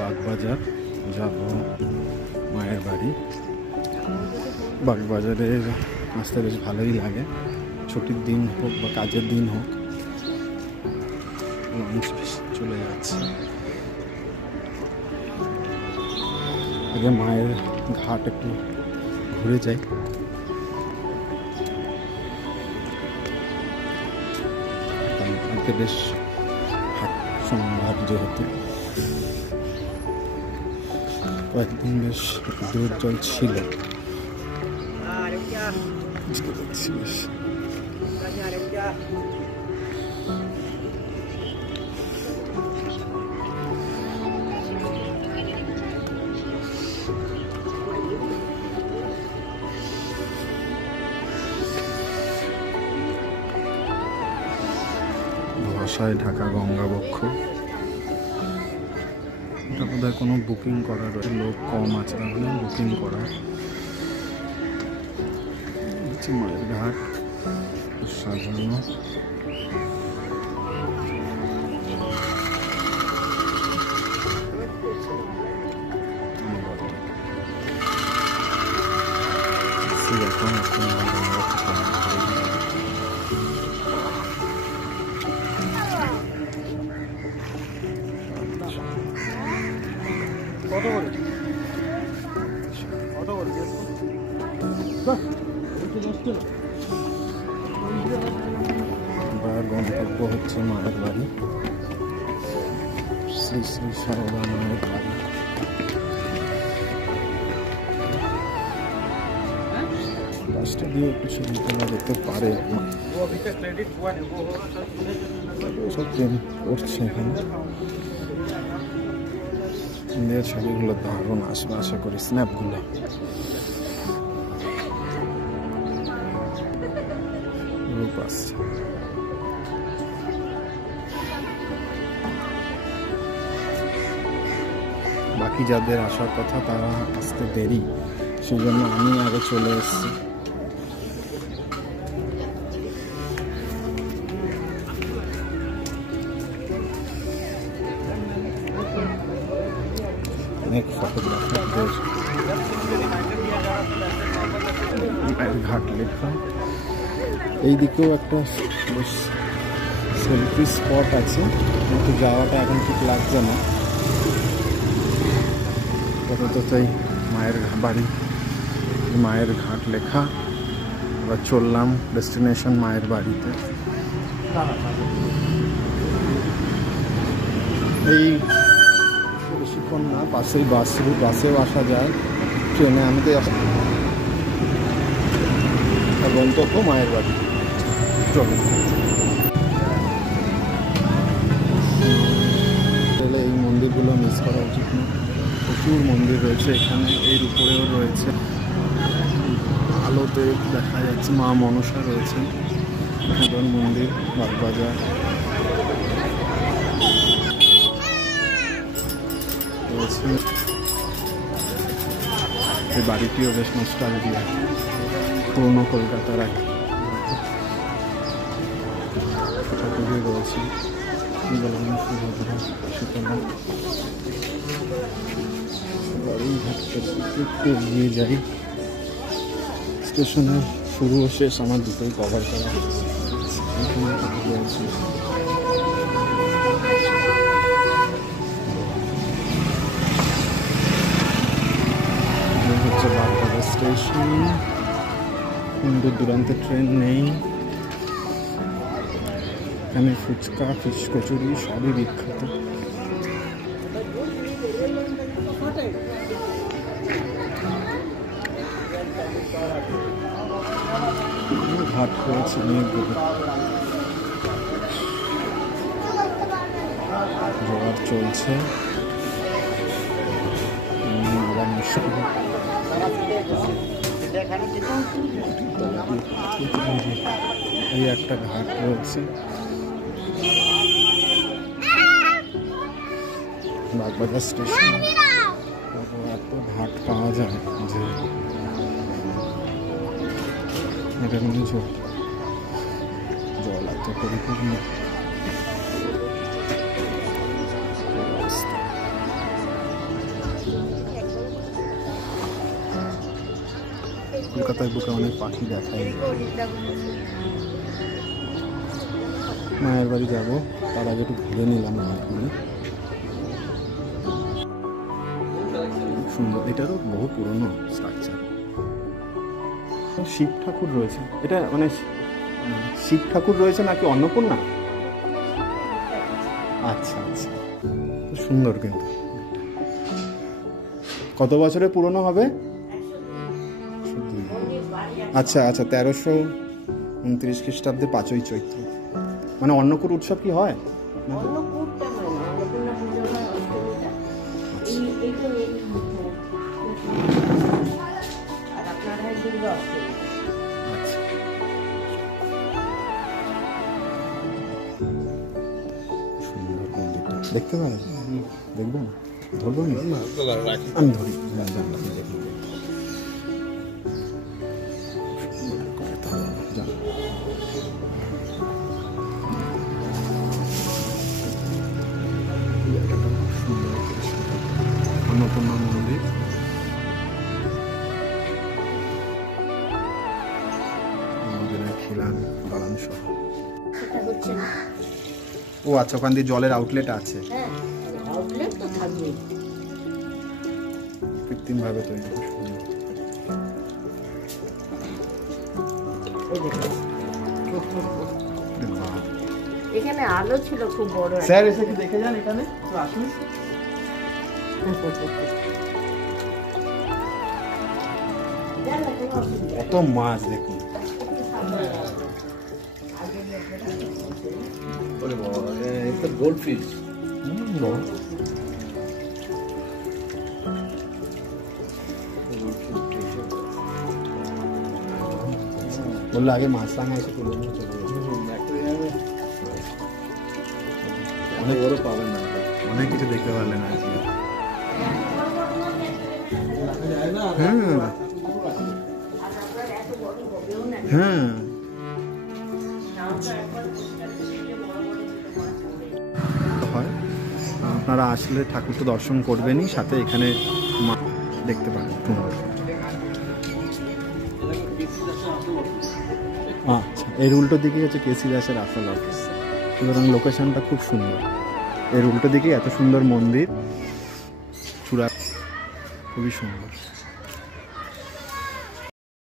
বাগবাজার যাব মায়ের বাড়ি। বাগবাজারে আসতে বেশ ভালোই লাগে, ছুটির দিন হোক বা কাজের দিন হোক। লঞ্চ চলে যাচ্ছে। আগে মায়ের ঘাট একটু ঘুরে যাই। আজকে বেশ সোমবার, যেহেতু কয়েকদিন বেশ দূর জল ছিল। ধোঁয়াশায় ঢাকা গঙ্গাবক্ষ। এটা বোধহয় কোনো বুকিং করার লোক কম আছে, তাহলে বুকিং করা। মায়ের ঘাট সাজানো। গন্তব্য হচ্ছে মায়ের বাড়ি, শ্রী শ্রী সারদা মায়ের বাড়ি। রাস্তা দিয়ে একটু ছবি তোলা যেতে পারে। সব ট্রেন উঠছে এখানে। ইন্ডিয়ার ছবিগুলো দারুণ আসবে, আশা করি স্ন্যাপগুলো। রূপ আসছে। বাকি যাদের আসার কথা তারা আসতে দেরি, সেই জন্য আমি আগে চলে এসেছি। অনেক ফটোগ্রাফারদের ঘাট লেখা। এইদিকেও একটা বেশ সেলফি স্পট আছে, কিন্তু যাওয়াটা এখন ঠিক লাগছে না। তাই মায়ের বাড়ি, মায়ের ঘাট লেখা। এবার চললাম ডেস্টিনেশন মায়ের বাড়িতে। এই বেশিক্ষণ না, পাশেই বাসেও আসা যায়, ট্রেনে আমি তো গন্তব্য মায়ের বাড়ি। চলুন। তাহলে এই মন্দিরগুলো মিস করা উচিত না। প্রচুর মন্দির রয়েছে এখানে, এর উপরেও রয়েছে। আলোতে দেখা যাচ্ছে মা মনসা রয়েছে, মন্দির। বাগবাজার রয়েছে। এই বাড়িটিও বেশ নস্টালজিয়া, পুরনো কলকাতার এক ঠাকুরই রয়েছে। একটু এগিয়ে যাই। স্টেশনের শুরু ও শেষ আমার দুটোই কভার করা হচ্ছে। বাগবাজার স্টেশন, কিন্তু দূরান্তে ট্রেন নেই। এখানে ফুচকা, ফিশ কচুরি সবই বিখ্যাত। ঘাট রয়েছে অনেকগুলো, জোয়ার চলছে। এই একটা ঘাট রয়েছে। বাগবাজার স্টেশন এত ঘাট পাওয়া যায় যে এটা কিন্তু জল এত পরিপূর্ণ। কলকাতার বুকে অনেক পাখি দেখায়। মায়ের বাড়ি যাবো, তার আগে একটু ঘুরে নিলাম মায়াপুরে। খুব সুন্দর, এটারও বহু পুরনো স্ট্রাকচার। শিব ঠাকুর রয়েছে, এটা মানে শিব ঠাকুর রয়েছে নাকি অন্নপূর্ণা? আচ্ছা আচ্ছা, খুব সুন্দর। কিন্তু কত বছরের পুরনো হবে? আচ্ছা আচ্ছা, 1329 খ্রিস্টাব্দে 5ই চৈত্র। মানে অন্নকূট উৎসব কি হয়? দেখতে পারেন? দেখবো না, ধরবো না, আমি ধরি। অন্নপূর্ণা মন্দির, মন্দিরের খিলান বাগান সহ। ও আচ্ছা, ওখান দিয়ে জলের আউটলেট আছে। কৃত্রিম ভাবে তৈরি। এখানে আলো ছিল খুব বড়। স্যার এসে কি দেখে যান এখানে? আসুন। কত মাছ দেখুন। Gold fish. বললো আগে মাছ রাঙা এসে তুলে নিয়ে চলে অনেক বড় পাবেন না, অনেক কিছু দেখতে পারলেন আজকে। হ্যাঁ, হয় আপনারা আসলে ঠাকুর তো দর্শন করবেনই, সাথে এখানে দেখতে পারেন। আচ্ছা, এর উল্টো দিকে হচ্ছে কেসি দাসের আসল অফিস, সুতরাং লোকেশনটা খুব সুন্দর। এর উল্টো দিকে এত সুন্দর মন্দির, চূড়া খুবই সুন্দর।